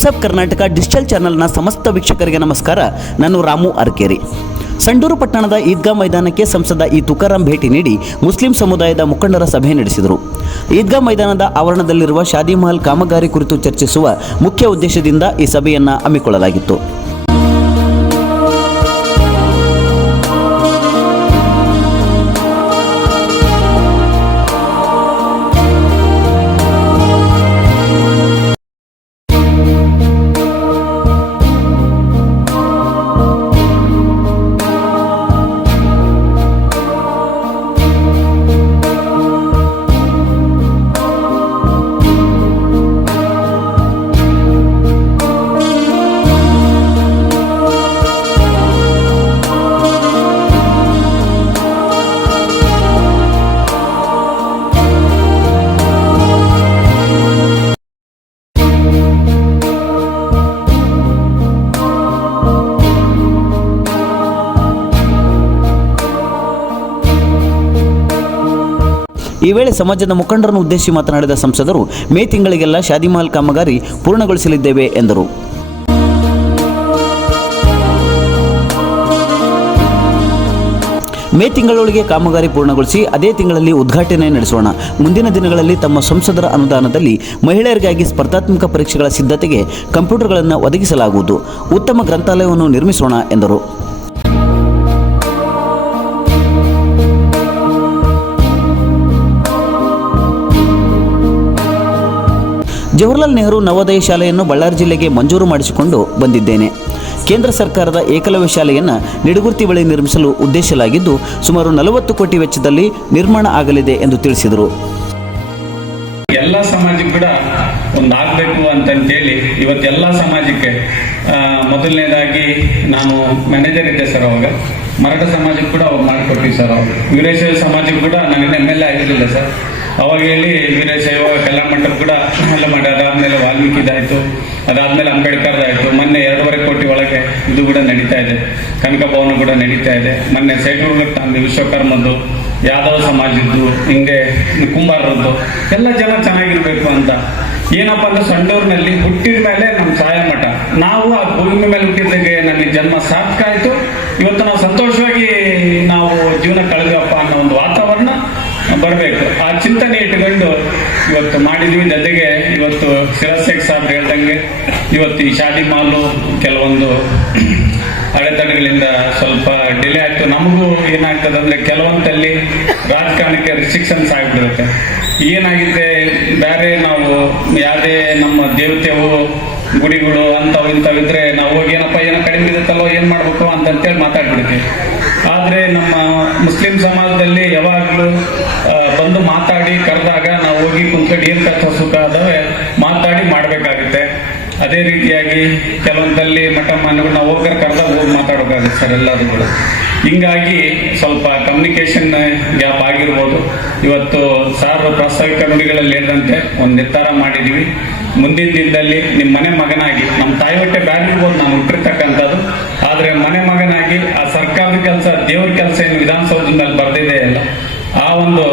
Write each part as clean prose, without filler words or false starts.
Times of Karnataka digital ಚಾನೆಲ್ನ ಸಮಸ್ತ ವೀಕ್ಷಕರಿಗೆ ನಮಸ್ಕಾರ. ನಾನು ರಾಮು ಅರ್ಕೇರಿ. ಸಂಡೂರು ಪಟ್ಟಣದ ಈದ್ಗಾ ಮೈದಾನಕ್ಕೆ ಸಂಸದ ತುಕಾರಾಂ ಭೇಟಿ ನೀಡಿ ಮುಸ್ಲಿಂ ಸಮುದಾಯದ ಮುಖಂಡರ ಸಭೆ ನಡೆಸಿದರು. ಈದ್ಗಾ ಮೈದಾನದ ಆವರಣದಲ್ಲಿರುವ ಶಾದಿ ಮಹಲ್ ಕಾಮಗಾರಿ ಕುರಿತು ಚರ್ಚಿಸುವ ಮುಖ್ಯ ಉದ್ದೇಶದಿಂದ ಈ ಸಭೆಯನ್ನು ಹಮ್ಮಿಕೊಳ್ಳಲಾಗಿತ್ತು. ಈ ವೇಳೆ ಸಮಾಜದ ಮುಖಂಡರನ್ನು ಉದ್ದೇಶಿಸಿ ಮಾತನಾಡಿದ ಸಂಸದರು ಮೇ ತಿಂಗಳಿಗೆಲ್ಲ ಶಾದಿ ಮಹಲ್ ಕಾಮಗಾರಿ ಪೂರ್ಣಗೊಳಿಸಲಿದ್ದೇವೆ ಎಂದರು. ಮೇ ತಿಂಗಳೊಳಗೆ ಕಾಮಗಾರಿ ಪೂರ್ಣಗೊಳಿಸಿ ಅದೇ ತಿಂಗಳಲ್ಲಿ ಉದ್ಘಾಟನೆ ನಡೆಸೋಣ. ಮುಂದಿನ ದಿನಗಳಲ್ಲಿ ತಮ್ಮ ಸಂಸದರ ಅನುದಾನದಲ್ಲಿ ಮಹಿಳೆಯರಿಗಾಗಿ ಸ್ಪರ್ಧಾತ್ಮಕ ಪರೀಕ್ಷೆಗಳ ಸಿದ್ಧತೆಗೆ ಕಂಪ್ಯೂಟರ್ಗಳನ್ನು ಒದಗಿಸಲಾಗುವುದು. ಉತ್ತಮ ಗ್ರಂಥಾಲಯವನ್ನು ನಿರ್ಮಿಸೋಣ ಎಂದರು. ಜವಾಹರ್ಲಾಲ್ ನೆಹರು ನವೋದಯ ಶಾಲೆಯನ್ನು ಬಳ್ಳಾರಿ ಜಿಲ್ಲೆಗೆ ಮಂಜೂರು ಮಾಡಿಸಿಕೊಂಡು ಬಂದಿದ್ದೇನೆ. ಕೇಂದ್ರ ಸರ್ಕಾರದ ಏಕಲವ್ಯ ಶಾಲೆಯನ್ನು ನಿಡಗುರ್ತಿ ಬಳಿ ನಿರ್ಮಿಸಲು ಉದ್ದೇಶಿಸಲಾಗಿದ್ದು ಸುಮಾರು 40 ಕೋಟಿ ವೆಚ್ಚದಲ್ಲಿ ನಿರ್ಮಾಣ ಆಗಲಿದೆ ಎಂದು ತಿಳಿಸಿದರು. ಎಲ್ಲ ಸಮಾಜಕ್ಕೆ ಕೂಡ ಒಂದಾಗಬೇಕು ಅಂತಂತೇಳಿ ಇವತ್ತೆಲ್ಲ ಸಮಾಜಕ್ಕೆ ಮೊದಲನೇದಾಗಿ ನಾನು ಮ್ಯಾನೇಜರ್ ಇದ್ದೆ ಸರ್. ಅವಾಗ ಮರಾಠ ಸಮಾಜಕ್ಕೆ ಕೂಡ ಅವ್ರು ಮಾಡಿಕೊಟ್ವಿ ಸರ್. ಅವರು ವೀರಶೈವ ಸಮಾಜಕ್ಕೆ ಕೂಡ ನಾನು MLA ಆಗಿರಲಿಲ್ಲ ಸರ್. ಅವಾಗ ಹೇಳಿ ವೀರಶೈವ ಕಲ್ಯಾಣ ಮಂಟಪ ಕೂಡ ಎಲ್ಲ ಮಾಡಿ, ಅದಾದ್ಮೇಲೆ ವಾಲ್ಮೀಕಿದಾಯಿತು, ಅದಾದ್ಮೇಲೆ ಅಂಬೇಡ್ಕರ್ದಾಯಿತು. ಮೊನ್ನೆ 2.5 ಕೋಟಿ ಒಳಗೆ ಇದು ಕೂಡ ನಡೀತಾ ಇದೆ. ಕನಕ ಭವನ ಕೂಡ ನಡೀತಾ ಇದೆ. ಮೊನ್ನೆ ಸೈಟೂರು ವಿಶ್ವಕರ್ಮದ್ದು, ಯಾದವ ಸಮಾಜದ್ದು, ಹಿಂಗೆ ಕುಂಬಾರರದ್ದು ಎಲ್ಲ ಜನ ಚೆನ್ನಾಗಿರ್ಬೇಕು ಅಂತ. ಏನಪ್ಪಾ ಅಂದ್ರೆ ಸಂಡೂರಿನಲ್ಲಿ ಹುಟ್ಟಿದ ಮೇಲೆ ನಮ್ಮ ಸಹಾಯ ಮಠ, ನಾವು ಆ ಭೂಮಿ ಮೇಲೆ ಹುಟ್ಟಿದ್ದಕ್ಕೆ ನನಗೆ ಜನ್ಮ ಸಾರ್ಥಕ ಆಯ್ತು. ಇವತ್ತು ನಾವು ಸಂತೋಷವಾಗಿ ನಾವು ಜೀವನ ಕಳೆದಪ್ಪ ಅನ್ನೋ ಒಂದು ವಾತಾವರಣ ಬರಬೇಕು. ಆ ಚಿಂತನೆ ಇಟ್ಟುಕೊಂಡು ಇವತ್ತು ಮಾಡಿದ್ವಿ. ಜೊತೆಗೆ ಇವತ್ತು ಶಿರಸೇಖ್ ಸಾಬ್ ಹೇಳ್ದಂಗೆ ಇವತ್ತು ಈ ಶಾದಿ ಮಾಲು ಕೆಲವೊಂದು ಅಡೆತಡೆಗಳಿಂದ ಸ್ವಲ್ಪ ಡಿಲೇ ಆಯ್ತು. ನಮಗೂ ಏನಾಗ್ತದೆ ಅಂದ್ರೆ ಕೆಲವೊಂದಲ್ಲಿ ರಾಜಕಾರಣಕ್ಕೆ ರಿಸ್ಟ್ರಿಕ್ಷನ್ಸ್ ಆಗಿಬಿಡುತ್ತೆ. ಏನಾಗಿದೆ, ಬೇರೆ ನಾವು ಯಾವುದೇ ನಮ್ಮ ದೇವತೆವು ಗುಡಿಗಳು ಇಂಥವಿದ್ರೆ ನಾವು ಹೋಗಿ ಏನಪ್ಪ ಏನೋ ಕಡಿಮೆ ಇರುತ್ತಲ್ಲೋ ಏನ್ ಮಾಡ್ಬೇಕು ಅಂತೇಳಿ ಮಾತಾಡ್ಬಿಡ್ತೀವಿ. ಆದ್ರೆ ನಮ್ಮ ಮುಸ್ಲಿಂ ಸಮಾಜದಲ್ಲಿ ಯಾವಾಗಲೂ ಬಂದು ಮಾತಾಡಿ ಕರೆದಾಗ ನಾವು ಹೋಗಿ ಕುಂತ್ಕೊಂಡು ಏನ್ ಕಷ್ಟ ಸುಖ ಅದಾವೆ ಮಾತಾಡಿ ಮಾಡ್ಬೇಕಾಗುತ್ತೆ. ಅದೇ ರೀತಿಯಾಗಿ ಕೆಲವೊಂದಲ್ಲಿ ಮಠ ಮಾನ್ಯಗಳು ನಾವು ಹೋಗ್ತಾರೆ ಕರೆದಾಗ ಹೋಗಿ ಮಾತಾಡೋಕ್ಕಾಗುತ್ತೆ ಸರ್ ಎಲ್ಲದೂ ಕೂಡ. ಹಿಂಗಾಗಿ ಸ್ವಲ್ಪ ಕಮ್ಯುನಿಕೇಶನ್ ಗ್ಯಾಪ್ ಆಗಿರ್ಬೋದು. ಇವತ್ತು ಸಾರ್ ಪ್ರಾಸ್ತಾವಿಕ ನುಡಿಗಳಲ್ಲಿ ಹೇಳಿದಂತೆ ಒಂದು ನಿರ್ಧಾರ ಮಾಡಿದ್ವಿ. ಮುಂದಿನ ದಿನದಲ್ಲಿ ನಿಮ್ಮ ಮನೆ ಮಗನಾಗಿ, ನಮ್ಮ ತಾಯಿ ಹೊಟ್ಟೆ ಬ್ಯಾಗ್ ಇರ್ಬೋದು ನಾನು ಹುಟ್ಟಿರ್ತಕ್ಕಂಥದ್ದು, ಆದ್ರೆ ಮನೆ ಮಗನಾಗಿ ಆ ಸರ್ಕಾರದ ಕೆಲಸ, ದೇವ್ರ ಕೆಲಸ ಏನು ವಿಧಾನಸೌಧದ ಮೇಲೆ ಬರ್ದಿದೆ ಅಲ್ಲ, ಆ ಒಂದು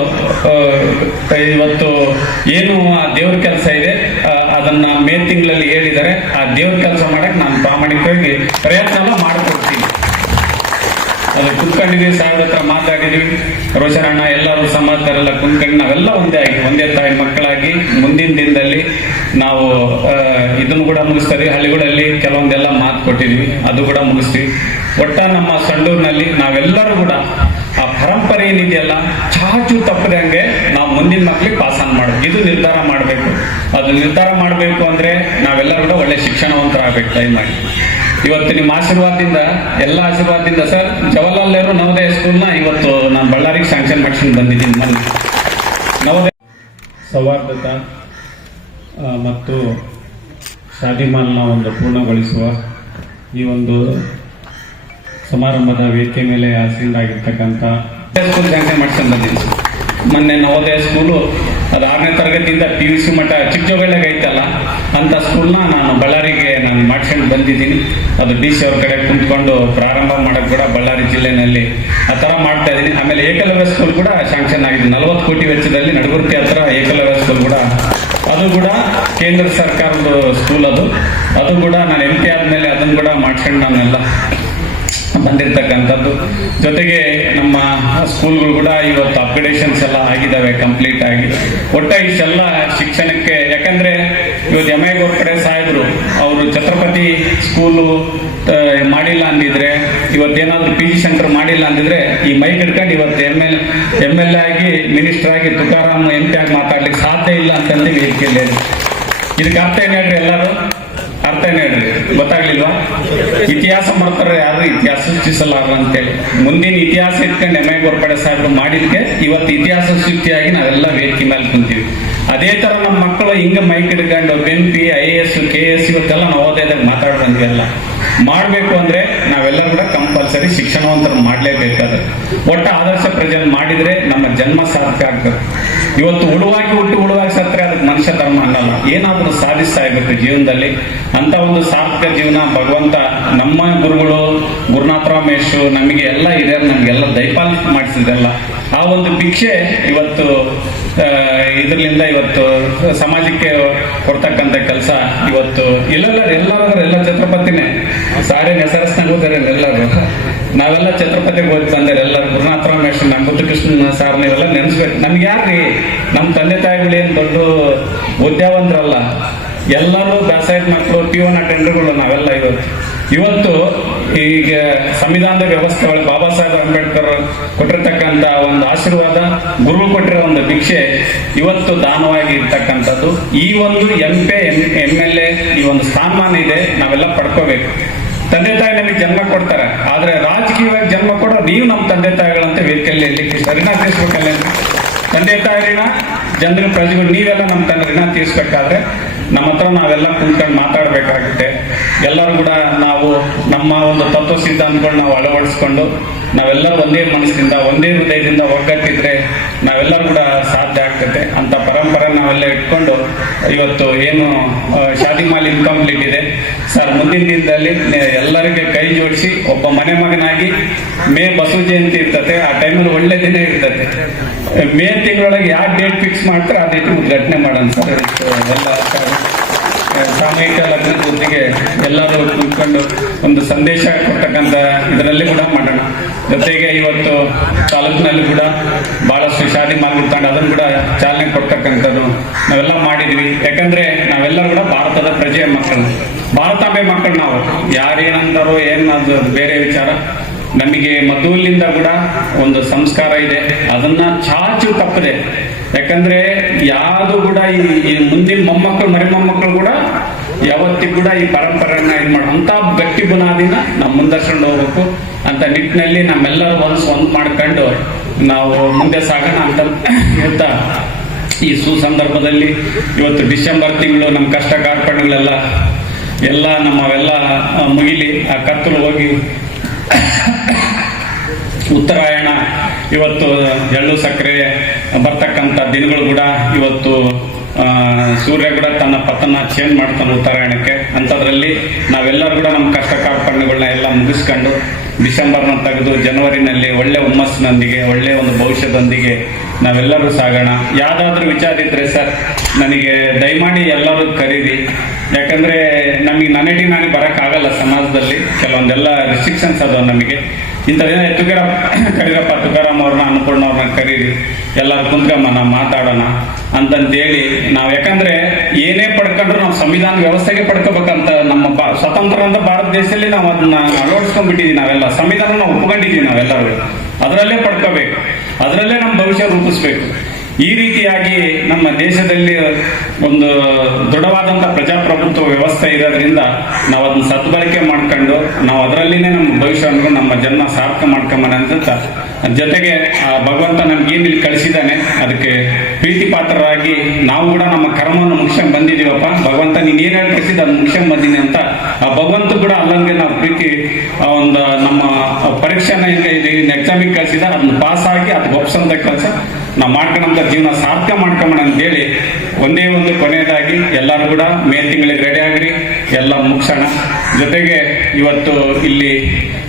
ಇವತ್ತು ಏನು ಆ ದೇವ್ರ ಕೆಲಸ ಇದೆ ಅದನ್ನ ಮೇ ತಿಂಗಳಲ್ಲಿ ಹೇಳಿದರೆ ಆ ದೇವ್ರ ಕೆಲಸ ಮಾಡಕ್ ನಾನು ಪ್ರಾಮಾಣಿಕವಾಗಿ ಪ್ರಯತ್ನ ಮಾಡಿಕೊಡ್ತೀನಿ. ಅದು ಕುತ್ಕೊಂಡಿದ್ದೀವಿ, ಸಾಹೇಬ್ರ ಹತ್ರ ಮಾತಾಡಿದ್ವಿ, ರೋಷನಣ್ಣ ಎಲ್ಲರೂ ಸಮಾಜದವರೆಲ್ಲ ಕುತ್ಕೊಂಡು ನಾವೆಲ್ಲ ಒಂದೇ ತಾಯಿ ಮಕ್ಕಳಾಗಿ ಮುಂದಿನ ದಿನದಲ್ಲಿ ನಾವು ಇದನ್ನು ಕೂಡ ಮುಗಿಸ್ತೀವಿ. ಹಳ್ಳಿಗಳಲ್ಲಿ ಕೆಲವೊಂದೆಲ್ಲ ಮಾತು ಕೊಟ್ಟಿದ್ವಿ, ಅದು ಕೂಡ ಮುಗಿಸ್ತೀವಿ. ಒಟ್ಟ ನಮ್ಮ ಸಂಡೂರಿನಲ್ಲಿ ನಾವೆಲ್ಲರೂ ಕೂಡ ಆ ಪರಂಪರೆ ಏನಿದೆಯಲ್ಲ ಚಾಚು ತಪ್ಪದಂಗೆ ನಾವು ಮುಂದಿನ ಮಕ್ಕಳಿಗೆ ಪಾಸಾನ್ ಮಾಡಬೇಕು. ಇದು ನಿರ್ಧಾರ ಮಾಡಬೇಕು. ಅದು ನಿರ್ಧಾರ ಮಾಡಬೇಕು ಅಂದ್ರೆ ನಾವೆಲ್ಲರೂ ಕೂಡ ಒಳ್ಳೆ ಶಿಕ್ಷಣವಂತರಾಗಬೇಕು. ದಯಮಾಡಿ ಇವತ್ತು ನಿಮ್ಮ ಆಶೀರ್ವಾದದಿಂದ, ಎಲ್ಲ ಆಶೀರ್ವಾದದಿಂದ ಸರ್, ಜವಾಹರ್ಲಾಲ್ ನೆಹರು ನವೋದಯ ಸ್ಕೂಲ್ನ ಇವತ್ತು ನಾನು ಬಳ್ಳಾರಿಗೆ ಸ್ಯಾಂಕ್ಷನ್ ಮಾಡ್ಕೊಂಡು ಬಂದಿದ್ದೀನಿ. ಮೊನ್ನೆ ನವೋದಯ ಸೌಹಾರ್ದತ ಮತ್ತು ಶಾದಿ ಮಾಲ್ನ ಒಂದು ಪೂರ್ಣಗೊಳಿಸುವ ಈ ಒಂದು ಸಮಾರಂಭದ ವೇದಿಕೆ ಮೇಲೆ ಆಸೀನರಾಗಿರ್ತಕ್ಕಂಥ ಸ್ಕೂಲ್ ಸ್ಯಾಂಕ್ಷನ್ ಮಾಡ್ಕೊಂಡು ಬಂದಿದ್ದೀನಿ. ಮೊನ್ನೆ ನವೋದಯ ಸ್ಕೂಲು ಅದು 6ನೇ ತರಗತಿಯಿಂದ PUC ಮಟ್ಟ ಚಿಕ್ಕಜೋಗಳ್ಳಿಗೆ ಐತಲ್ಲ ಅಂತ ಸ್ಕೂಲ್ನ ನಾನು ಬಳ್ಳಾರಿಗೆ ನಾನು ಮಾಡ್ಕೊಂಡು ಬಂದಿದ್ದೀನಿ. ಅದು DC ಅವ್ರ ಕಡೆ ಕುಂತ್ಕೊಂಡು ಪ್ರಾರಂಭ ಮಾಡಕ್ ಕೂಡ ಬಳ್ಳಾರಿ ಜಿಲ್ಲೆನಲ್ಲಿ ಆ ಥರ ಮಾಡ್ತಾ ಇದ್ದೀನಿ. ಆಮೇಲೆ ಏಕಲವ್ಯ ಸ್ಕೂಲ್ ಕೂಡ ಶಾಂಕ್ಷನ್ ಆಗಿದೆ. 40 ಕೋಟಿ ವೆಚ್ಚದಲ್ಲಿ ನಡಗುರ್ತಿ ಹತ್ರ ಏಕಲವ್ಯ ಸ್ಕೂಲ್ ಕೂಡ ಅದು ಕೂಡ ಕೇಂದ್ರ ಸರ್ಕಾರದ ಸ್ಕೂಲ್ ಅದು ಕೂಡ ನಾನು MP ಆದ್ಮೇಲೆ ಅದನ್ನು ಕೂಡ ಮಾಡ್ಕೊಂಡು ನಾನೆಲ್ಲ ಬಂದಿರ್ತಕ್ಕಂಥದ್ದು. ಜೊತೆಗೆ ನಮ್ಮ ಸ್ಕೂಲ್ಗಳು ಕೂಡ ಇವತ್ತು ಅಪ್ಗ್ರೇಡೇಷನ್ಸ್ ಎಲ್ಲ ಆಗಿದ್ದಾವೆ ಕಂಪ್ಲೀಟ್ ಆಗಿ. ಇಷ್ಟೆಲ್ಲ ಶಿಕ್ಷಣಕ್ಕೆ, ಯಾಕಂದ್ರೆ ಇವತ್ತು MI ಗೋರ್ಪಡೆ ಸಾಹೇಬರು ಅವರು ಛತ್ರಪತಿ ಸ್ಕೂಲು ಮಾಡಿಲ್ಲ ಅಂದಿದ್ರೆ, ಇವತ್ತೇನಾದ್ರೂ PG ಸೆಂಟರ್ ಮಾಡಿಲ್ಲ ಅಂದಿದ್ರೆ ಈ ಮೈಕ್ ಹಿಡ್ಕೊಂಡು ಇವತ್ತು MLA ಆಗಿ ಮಿನಿಸ್ಟರ್ ಆಗಿ ತುಕಾರಾಮ್ MP ಆಗಿ ಮಾತಾಡ್ಲಿಕ್ಕೆ ಸಾಧ್ಯ ಇಲ್ಲ ಅಂತಂದು ವೇದಿಕೆಯಲ್ಲಿ. ಇದಕ್ಕೆ ಅರ್ಥ ಏನ್ ಹೇಳ್ರಿ ಎಲ್ಲರೂ? ಅರ್ಥ ಏನ್ ಹೇಳ್ರಿ? ಗೊತ್ತಾಗ್ಲಿಲ್ವಾ? ಇತಿಹಾಸ ಮಾಡ್ತಾರೆ ಯಾರು, ಇತಿಹಾಸ ಸೃಷ್ಟಿಸಲಾರ ಅಂತೇಳಿ. ಮುಂದಿನ ಇತಿಹಾಸ ಇಟ್ಕೊಂಡು MI ಗೋರ್ಪಡೆ ಸಾಹೇಬರು ಮಾಡಿದ್ಕೆ ಇವತ್ತು ಇತಿಹಾಸ ಸೃಷ್ಟಿಯಾಗಿ ನಾವೆಲ್ಲ ವೇದಿಕೆ ಮೇಲೆ ಕುಂತೀವಿ. ಅದೇ ತರ ನಮ್ಮ ಮಕ್ಕಳು ಹಿಂಗ ಮೈಕ್ ಹಿಡ್ಕೊಂಡು MP IAS KS ಇವತ್ತೆಲ್ಲ ನವೋದಯದಾಗ ಮಾತಾಡ್ ಬಂದ್ವಿಲ್ಲ. ಮಾಡ್ಬೇಕು ಅಂದ್ರೆ ನಾವೆಲ್ಲರೂ ಕೂಡ ಕಂಪಲ್ಸರಿ ಶಿಕ್ಷಣವಂತರು ಮಾಡ್ಲೇಬೇಕಾದ್ರೆ, ಒಟ್ಟು ಆದರ್ಶ ಪ್ರಜೆ ಮಾಡಿದ್ರೆ ನಮ್ಮ ಜನ್ಮ ಸಾರ್ಥಕ ಆಗ್ತದೆ. ಇವತ್ತು ಹುಡುವಾಗಿ ಸತ್ರೆ ಅದಕ್ಕೆ ಮನುಷ್ಯ ಧರ್ಮ ಅನ್ನಲ್ಲ. ಏನಾದ್ರೂ ಸಾಧಿಸ್ತಾ ಇರ್ಬೇಕು ಜೀವನದಲ್ಲಿ. ಅಂತ ಒಂದು ಸಾರ್ಥಕ ಜೀವನ ಭಗವಂತ ನಮ್ಮ ಗುರುಗಳು ಗುರುನಾಥರಾವ್ ಮೇಶು ನಮಗೆ ಎಲ್ಲ ಇದೆ, ನಮ್ಗೆಲ್ಲ ದಯಪಾಲಿಕೆ ಮಾಡಿಸಿದ್ರಲ್ಲ. ಆ ಒಂದು ಭಿಕ್ಷೆ ಇವತ್ತು ಇದರಿಂದ ಇವತ್ತು ಸಮಾಜಕ್ಕೆ ಕೊಡ್ತಕ್ಕಂಥ ಕೆಲಸ ಇವತ್ತು ಎಲ್ಲ ಛತ್ರಪತಿನೇ ಸಾರಿ ಹೆಸರಸ್ನಾಗ ಹೋದರೆ ಎಲ್ಲರೂ. ನಾವೆಲ್ಲ ಛತ್ರಪತಿಗೆ ಹೋಗಿ ಬಂದರೆ ಎಲ್ಲರೂ ಗುರುನಾಥರಾವ್ ಮೇಶ್ ನಮ್ಮ ಮುದ್ದುಕೃಷ್ಣ ಸಾರ್ ನೀವೆಲ್ಲ ನೆನೆಸ್ಬೇಕು. ನಮ್ಗೆ ಯಾರ್ರಿ ನಮ್ಮ ತಂದೆ ತಾಯಿಗಳು ಏನ್ ದೊಡ್ಡ ಉದ್ಯಾವಂತರಲ್ಲ, ಎಲ್ಲರೂ ಬ್ಯಾಸೈಡ್ ಮಕ್ಕಳು P1 ಅಟೆಂಡರ್ಗಳು ನಾವೆಲ್ಲ. ಇವತ್ತು ಈಗ ಸಂವಿಧಾನದ ವ್ಯವಸ್ಥೆ ಒಳಗೆ ಬಾಬಾ ಸಾಹೇಬ್ ಅಂಬೇಡ್ಕರ್ ಕೊಟ್ಟಿರ್ತಕ್ಕಂಥ ಒಂದು ಆಶೀರ್ವಾದ, ಗುರುಗಳು ಕೊಟ್ಟಿರೋ ಒಂದು ಭಿಕ್ಷೆ ಇವತ್ತು ದಾನವಾಗಿ ಇರ್ತಕ್ಕಂಥದ್ದು. ಈ ಒಂದು MP MLA ಈ ಒಂದು ಸ್ಥಾನಮಾನ ಇದೆ, ನಾವೆಲ್ಲ ಪಡ್ಕೋಬೇಕು. ತಂದೆ ತಾಯಿ ನಮಗೆ ಜನ್ಮ ಕೊಡ್ತಾರೆ, ಆದ್ರೆ ರಾಜಕೀಯವಾಗಿ ಜನ್ಮ ಕೊಡೋ ನೀವು ನಮ್ಮ ತಂದೆ ತಾಯಿಗಳಂತ ವೇದಿಕೆಯಲ್ಲಿ ಋಣ ತೀರ್ಸ್ಬೇಕಲ್ಲ. ತಂದೆ ತಾಯಿ ಋಣ, ಜನರ ಪ್ರಜೆಗಳು ನೀವೆಲ್ಲ ನಮ್ಮ ತನ್ನ ಋಣ ತೀರ್ಸ್ಬೇಕಾದ್ರೆ ನಮ್ಮ ಹತ್ರ ನಾವೆಲ್ಲ ಕುಂತ್ಕೊಂಡು ಮಾತಾಡ್ಬೇಕಾಗುತ್ತೆ. ಎಲ್ಲರೂ ಕೂಡ ನಾವು ನಮ್ಮ ಒಂದು ತತ್ವ ಸಿದ್ಧಾಂತಗಳು ನಾವು ಅಳವಡಿಸ್ಕೊಂಡು ನಾವೆಲ್ಲರೂ ಒಂದೇ ಮನಸ್ಸಿಂದ ಒಂದೇ ಹೃದಯದಿಂದ ಒಗ್ಗಟ್ಟಿದ್ರೆ ನಾವೆಲ್ಲರೂ ಕೂಡ ಸಾಧ್ಯ ಆಗ್ತದೆ. ಅಂತ ಪರಂಪರೆ ನಾವೆಲ್ಲ ಇಟ್ಕೊಂಡು ಇವತ್ತು ಏನು ಶಾದಿ ಮಾಲ್ ಇನ್ಕಂಪ್ಲೀಟ್ ಇದೆ ಸರ್, ಮುಂದಿನ ದಿನದಲ್ಲಿ ಎಲ್ಲರಿಗೆ ಕೈ ಜೋಡಿಸಿ ಒಬ್ಬ ಮನೆ ಮಗನಾಗಿ ಬಸವ ಜಯಂತಿ ಇರ್ತದೆ, ಆ ಟೈಮಲ್ಲಿ ಒಳ್ಳೆ ದಿನ ಇರ್ತದೆ. ಮೇ ತಿಂಗಳೊಳಗೆ ಯಾವ ಡೇಟ್ ಫಿಕ್ಸ್ ಮಾಡ್ತಾರೆ ಆ ಡೇಟ್ ಉದ್ಘಾಟನೆ ಮಾಡೋಣ ಸರ್. ಎಲ್ಲ ಸಾಮೂಹಿಕ ಲಗ್ನ ಜೊತೆಗೆ ಎಲ್ಲರೂ ಕೂತ್ಕೊಂಡು ಒಂದು ಸಂದೇಶ ಕೊಡ್ತಕ್ಕಂಥ ಇದರಲ್ಲಿ ಕೂಡ ಮಾಡೋಣ. ಜೊತೆಗೆ ಇವತ್ತು ತಾಲೂಕಿನಲ್ಲಿ ಕೂಡ ಬಹಳಷ್ಟು ಶಾದಿ ಮಾಡ್ಬಿಡ್ತಾಂಡು ಅದನ್ನು ಕೂಡ ಚಾಲನೆ ಕೊಡ್ತಕ್ಕಂಥದ್ದು ನಾವೆಲ್ಲ ಮಾಡಿದ್ವಿ. ಯಾಕಂದ್ರೆ ನಾವೆಲ್ಲರೂ ಕೂಡ ಭಾರತದ ಪ್ರಜೆಯ ಮಕ್ಕಳು, ಭಾರತಾಂಬೆ ಮಕ್ಕಳು. ನಾವು ಯಾರೇನಂತಾರೋ ಅದು ಬೇರೆ ವಿಚಾರ. ನಮಗೆ ಮದುವೆಯಿಂದ ಕೂಡ ಒಂದು ಸಂಸ್ಕಾರ ಇದೆ, ಅದನ್ನ ಚಾಚು ತಪ್ಪದೆ. ಯಾಕಂದ್ರೆ ಯಾವುದು ಕೂಡ ಈ ಮುಂದಿನ ಮೊಮ್ಮಕ್ಕಳು ಮರಿ ಮೊಮ್ಮಕ್ಕಳು ಕೂಡ ಯಾವತ್ತಿಗೂ ಕೂಡ ಈ ಪರಂಪರೆಯನ್ನ ಅಂತ ಗಟ್ಟಿ ಬುನಾದಿನ ನಾವು ಮುಂದರ್ಸ್ಕೊಂಡು ಹೋಗ್ಬೇಕು ಅಂತ ನಿಟ್ಟಿನಲ್ಲಿ ನಮ್ಮೆಲ್ಲರೂ ಒಂದ್ ಮಾಡ್ಕೊಂಡು ನಾವು ಮುಂದೆ ಸಾಗೋಣ ಅಂತ ಹೇಳ್ತಾ, ಈ ಸುಸಂದರ್ಭದಲ್ಲಿ ಇವತ್ತು ಡಿಸೆಂಬರ್ ತಿಂಗಳು ನಮ್ಮ ಕಷ್ಟ ಕಾರ್ಪಣ್ಯಗಳೆಲ್ಲ ನಮ್ಮವೆಲ್ಲ ಮುಗಿಲಿ. ಆ ಕತ್ತಲು ಹೋಗಿ ಉತ್ತರಾಯಣ ಇವತ್ತು ಎಳ್ಳು ಸಕ್ಕರೆ ಬರ್ತಕ್ಕಂಥ ದಿನಗಳು ಕೂಡ ಇವತ್ತು ಸೂರ್ಯ ಕೂಡ ತನ್ನ ಪಥನ ಚೇಂಜ್ ಮಾಡ್ತಾನೆ ಉತ್ತರಾಯಣಕ್ಕೆ. ಅಂಥದ್ರಲ್ಲಿ ನಾವೆಲ್ಲರೂ ಕೂಡ ನಮ್ಮ ಕಷ್ಟ ಕಾರ್ಪಣ್ಯಗಳನ್ನ ಎಲ್ಲ ಮುಗಿಸ್ಕೊಂಡು ಡಿಸೆಂಬರ್ನ ತೆಗೆದು ಜನವರಿನಲ್ಲಿ ಒಳ್ಳೆ ಹುಮ್ಮಸ್ಸಿನೊಂದಿಗೆ ಒಳ್ಳೆ ಒಂದು ಭವಿಷ್ಯದೊಂದಿಗೆ ನಾವೆಲ್ಲರೂ ಸಾಗೋಣ. ಯಾವ್ದಾದ್ರೂ ವಿಚಾರ ಇದ್ರೆ ಸರ್ ನನಗೆ ದಯಮಾಡಿ ಎಲ್ಲರೂ ಕರೀರಿ. ಯಾಕಂದ್ರೆ ನಮಗೆ ನನಗೆ ಬರೋಕ್ಕಾಗಲ್ಲ, ಸಮಾಜದಲ್ಲಿ ಕೆಲವೊಂದೆಲ್ಲ ರಿಸ್ಟ್ರಿಕ್ಷನ್ಸ್ ಅದಾವ ನಮಗೆ. ಇಂಥದೇನ ಕರೀರಪ್ಪ ತುಕಾರಾಮ್ ಅವ್ರನ್ನ ಅನ್ನಪೂರ್ಣ ಅವ್ರನ್ನ ಕರೀರಿ, ಎಲ್ಲರೂ ಕುಂತ್ಕಮ್ಮ ನಾವು ಮಾತಾಡೋಣ ಅಂತಂತೇಳಿ ನಾವು. ಯಾಕಂದ್ರೆ ಏನೇ ಪಡ್ಕೊಂಡ್ರು ನಾವು ಸಂವಿಧಾನ ವ್ಯವಸ್ಥೆಗೆ ಪಡ್ಕೋಬೇಕಂತ ನಮ್ಮ ಸ್ವತಂತ್ರ ಅಂತ ಭಾರತ ದೇಶದಲ್ಲಿ ನಾವು ಅದನ್ನ ಅಳವಡಿಸ್ಕೊಂಡ್ಬಿಟ್ಟಿದೀವಿ. ನಾವೆಲ್ಲ ಸಂವಿಧಾನ ನಾವು ಒಪ್ಕೊಂಡಿದೀವಿ, ನಾವೆಲ್ಲರೂ ಅದರಲ್ಲೇ ಪಡ್ಕೋಬೇಕು, ಅದರಲ್ಲೇ ನಮ್ಮ ಭವಿಷ್ಯ ರೂಪಿಸ್ಬೇಕು. ಈ ರೀತಿಯಾಗಿ ನಮ್ಮ ದೇಶದಲ್ಲಿ ಒಂದು ದೃಢವಾದಂತ ಪ್ರಜಾಪ್ರಭುತ್ವ ವ್ಯವಸ್ಥೆ ಇರೋದ್ರಿಂದ ನಾವು ಅದನ್ನ ಸದ್ಬಳಕೆ ಮಾಡ್ಕೊಂಡು ನಾವು ಅದರಲ್ಲಿನೇ ನಮ್ಮ ಭವಿಷ್ಯ ಅನ್ಕೊಂಡು ನಮ್ಮ ಜನ್ಮ ಸಾರ್ಥಕ ಮಾಡ್ಕೊಂಬಣ ಅಂತ. ಜೊತೆಗೆ ಭಗವಂತ ನಮ್ಗೇನು ಇಲ್ಲಿ ಕಳಿಸಿದ್ದಾನೆ ಅದಕ್ಕೆ ಪ್ರೀತಿ ಪಾತ್ರರಾಗಿ ನಾವು ಕೂಡ ನಮ್ಮ ಕರ್ಮವನ್ನು ಮುಗಿಸ್ಕೊಂಡ್ ಬಂದಿದೀವಪ್ಪ. ಭಗವಂತ ನೀನ್ ಏನ್ ಹೇಳಿ ಕಳಿಸಿದ ಅದನ್ನ ಮುಗಿಸ್ಕೊಂಡ್ ಬಂದಿನಿ ಅಂತ ಆ ಭಗವಂತ ಕೂಡ ಅಲ್ಲಂಗೆ ನಾವು ಪ್ರೀತಿ ಒಂದು ನಮ್ಮ ಪರೀಕ್ಷೆನ ಎಕ್ಸಾಮಿಗೆ ಕಳಿಸಿದ ಅದನ್ನ ಪಾಸ್ ಆಗಿ ಅದು ಒಪ್ಸಂತ ಕೆಲಸ ನಾವು ಮಾಡ್ಕೊಂಡಂತ ಜೀವನ ಸಾರ್ಥಕ ಮಾಡ್ಕೊಂಬಣ ಅಂತೇಳಿ ಒಂದೇ ಒಂದು ಕೊನೆಯದಾಗಿ ಎಲ್ಲರೂ ಕೂಡ ಮೇ ತಿಂಗಳಿಗೆ ರೆಡಿ ಆಗ್ರಿ, ಎಲ್ಲ ಮುಗಿಸೋಣ. ಜೊತೆಗೆ ಇವತ್ತು ಇಲ್ಲಿ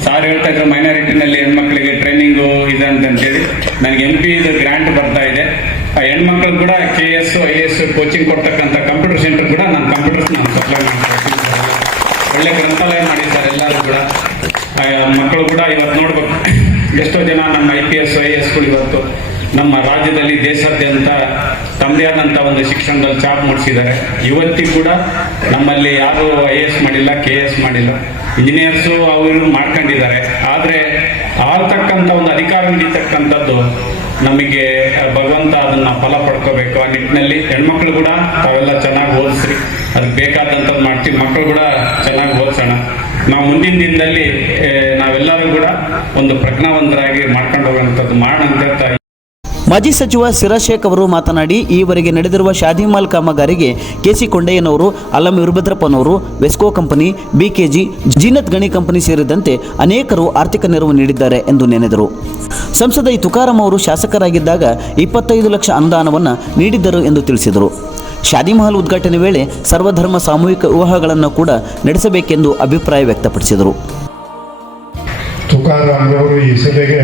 ಸಾರ್ ಹೇಳ್ತಾ ಇದ್ರು ಮೈನಾರಿಟಿನಲ್ಲಿ ಹೆಣ್ಮಕ್ಳಿಗೆ ಟ್ರೈನಿಂಗು ಇದೆ ಅಂತೇಳಿ. ನನಗೆ MP ಗ್ರಾಂಟ್ ಬರ್ತಾ ಇದೆ. ಆ ಹೆಣ್ಮಕ್ಳು ಕೂಡ KS IAS ಕೋಚಿಂಗ್ ಕೊಡ್ತಕ್ಕಂಥ ಕಂಪ್ಯೂಟರ್ ಸೆಂಟರ್ ಕೂಡ ನಾನು ಕಂಪ್ಯೂಟರ್ಸ್ ನಾನು ಸಪ್ಲೈ ಮಾಡ್ತೀನಿ. ಒಳ್ಳೆ ಗ್ರಂಥಾಲಯ ಮಾಡಿದ್ದಾರೆ ಎಲ್ಲರೂ ಕೂಡ. ಮಕ್ಕಳು ಕೂಡ ಇವತ್ತು ನೋಡ್ಬೇಕು, ಎಷ್ಟೋ ಜನ ನಮ್ಮ IPS IASಗಳು ಇವತ್ತು ನಮ್ಮ ರಾಜ್ಯದಲ್ಲಿ ದೇಶಾದ್ಯಂತ ತಮ್ಮದೇ ಆದಂಥ ಒಂದು ಶಿಕ್ಷಣದಲ್ಲಿ ಚಾಪ್ ಮೂಡಿಸಿದ್ದಾರೆ. ಇವತ್ತಿಗೂ ಕೂಡ ನಮ್ಮಲ್ಲಿ ಯಾರು IAS ಮಾಡಿಲ್ಲ, KS ಮಾಡಿಲ್ಲ, ಇಂಜಿನಿಯರ್ಸು ಅವರು ಮಾಡ್ಕೊಂಡಿದ್ದಾರೆ. ಆದರೆ ಆಳ್ತಕ್ಕಂಥ ಒಂದು ಅಧಿಕಾರ ನೀಡತಕ್ಕಂಥದ್ದು ನಮಗೆ ಭಗವಂತ ಅದನ್ನ ಫಲ ಪಡ್ಕೋಬೇಕು. ಆ ನಿಟ್ಟಿನಲ್ಲಿ ಹೆಣ್ಮಕ್ಳು ಕೂಡ ತಾವೆಲ್ಲ ಚೆನ್ನಾಗಿ ಓದಿಸ್ರಿ, ಅದಕ್ಕೆ ಬೇಕಾದಂಥದ್ದು ಮಾಡ್ತೀವಿ. ಮಕ್ಕಳು ಕೂಡ ಚೆನ್ನಾಗಿ ಓದಿಸೋಣ. ನಾವು ಮುಂದಿನ ದಿನದಲ್ಲಿ ನಾವೆಲ್ಲರೂ ಕೂಡ ಒಂದು ಪ್ರಜ್ಞಾವಂತರಾಗಿ ಮಾಡ್ಕೊಂಡು ಹೋಗುವಂಥದ್ದು ಮಾಡೋಣ ಅಂತ. ಮಾಜಿ ಸಚಿವ ಸಿರಾಜ್ ಶೇಖ್ ಅವರು ಮಾತನಾಡಿ, ಈವರೆಗೆ ನಡೆದಿರುವ ಶಾದಿಮಾಲ್ ಕಾಮಗಾರಿಗೆ KC ಕೊಂಡಯ್ಯನವರು, Allam ವೀರಭದ್ರಪ್ಪನವರು, ವೆಸ್ಕೋ company, BKG, Zeenat ಗಣಿ ಕಂಪನಿ ಸೇರಿದಂತೆ ಅನೇಕರು ಆರ್ಥಿಕ ನೆರವು ನೀಡಿದ್ದಾರೆ ಎಂದು ನೆನೆದರು. ಸಂಸದ ತುಕಾರಾಂ ಅವರು ಶಾಸಕರಾಗಿದ್ದಾಗ 25 ಲಕ್ಷ ಅನುದಾನವನ್ನು ನೀಡಿದ್ದರು ಎಂದು ತಿಳಿಸಿದರು. ಶಾದಿ ಮಹಲ್ ಉದ್ಘಾಟನೆ ವೇಳೆ ಸರ್ವಧರ್ಮ ಸಾಮೂಹಿಕ ವಿವಾಹಗಳನ್ನು ಕೂಡ ನಡೆಸಬೇಕೆಂದು ಅಭಿಪ್ರಾಯ ವ್ಯಕ್ತಪಡಿಸಿದರು. ತುಕಾರಾಂ ಅವರು ಈ ಸಭೆಗೆ